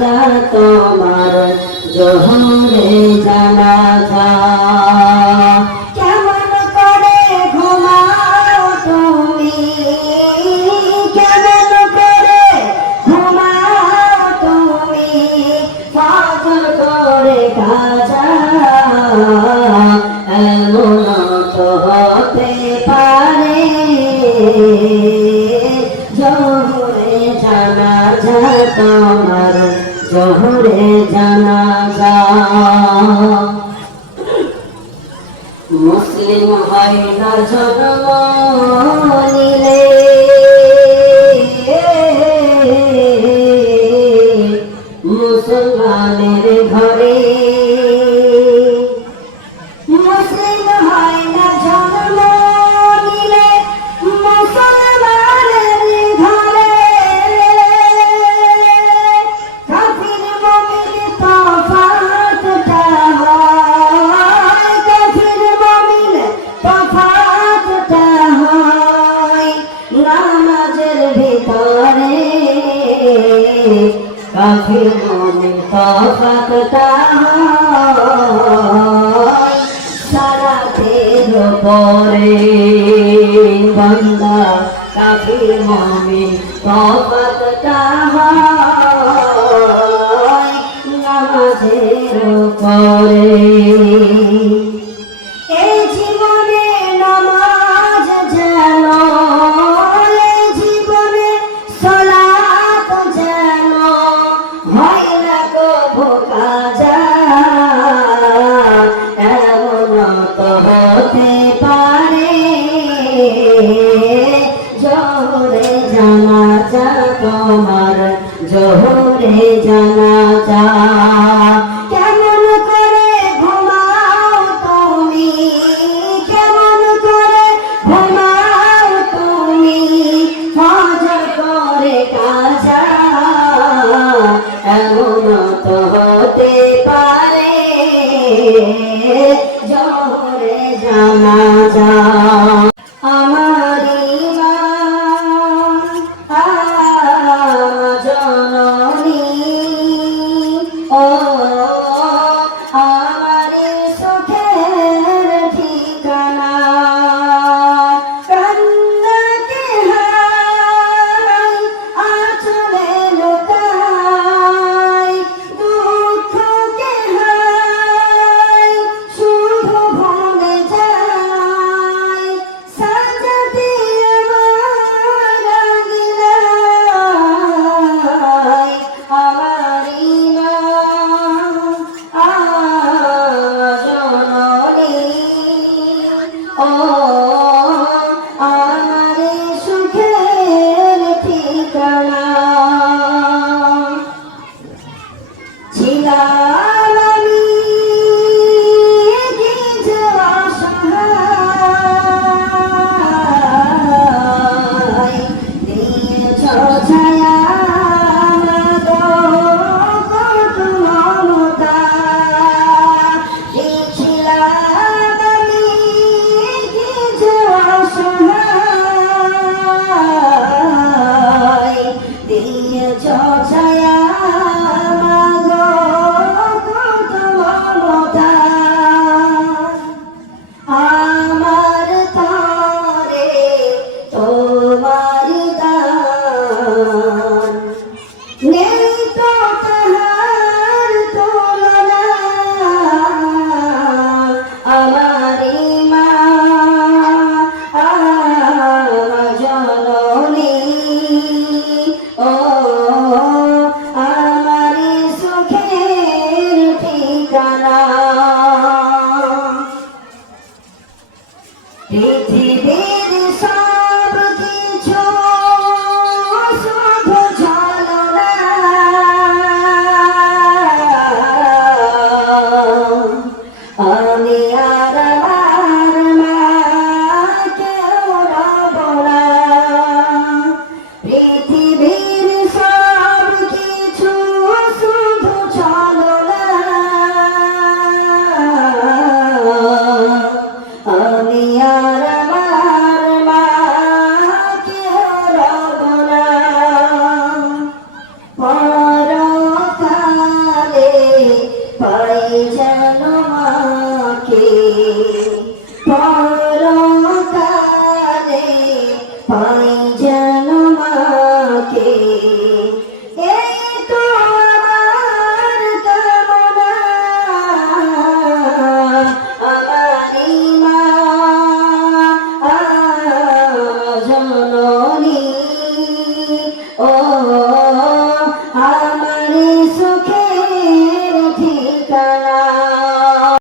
জানাজা তোমার জোহরে জানাজা। কেমন করে ঘুমাও তুমি, কেমন করে ঘুমাও তুমি, ফজর করে কাজা। এমন তো হতে পারে জোহরে জানাজা তোমার জোহরে জানাজা। মুসলিম হয় না জন্ম নিলে, মুসলমানের ঘরে। মুসলিম হয় না জন্ম নিলে, মুসলমানের ঘরে। কাফির মুমিন তফাতটা হয়, কাফির মুমিন তফাতটা হয় নামাজের ভিতরে। কাফির মুমিন তফাতটা হয় সালাতের পরে। বান্দা কাফির মুমিন তফাতটা হয় নামাজের পরে। এই জীবনে নামাজ যেন, এই জীবনে সালাত যেন হয় না কভু কাজা। এমন তো হতে পারে জোহরে জানাজা তোমার জোহরে জানাজা। কেমন করে ঘুমাও তুমি, কেমন করে ঘুমাও তুমি, ফজর করে কাজা। এমন তো হতে পারে জোহরে জানাজা। আমার ইমান জননী ও আমার সুখের ঠিকানা। কান্নাকে হাই আঁচলে লুকাই, দুঃখকে হাই শুধু ভুলে যাই। সাজাতে আমার আঙিনায় আমার ইমান জননী ও আমার সুখের ঠিকানা। ছিলাম আমি কিছু অসহায়, দিয়েছ ছায়া গো কত মমতা। ছিলাম আমি কিছু অসহায়, দিয়েছ ছায়া গো কত মমতা। আমার তরে তোমার দান, নেই তো তাহার তুলনা। আমার ইমান জননী ও আমার সুখের ঠিকানা। পৃথিবীর সব কিছু শুধু ছলনা, আমি আর আমার মা কেউ রব না। পৃথিবীর সব কিছু শুধু ছলনা, আমি আর আমার তোমাকে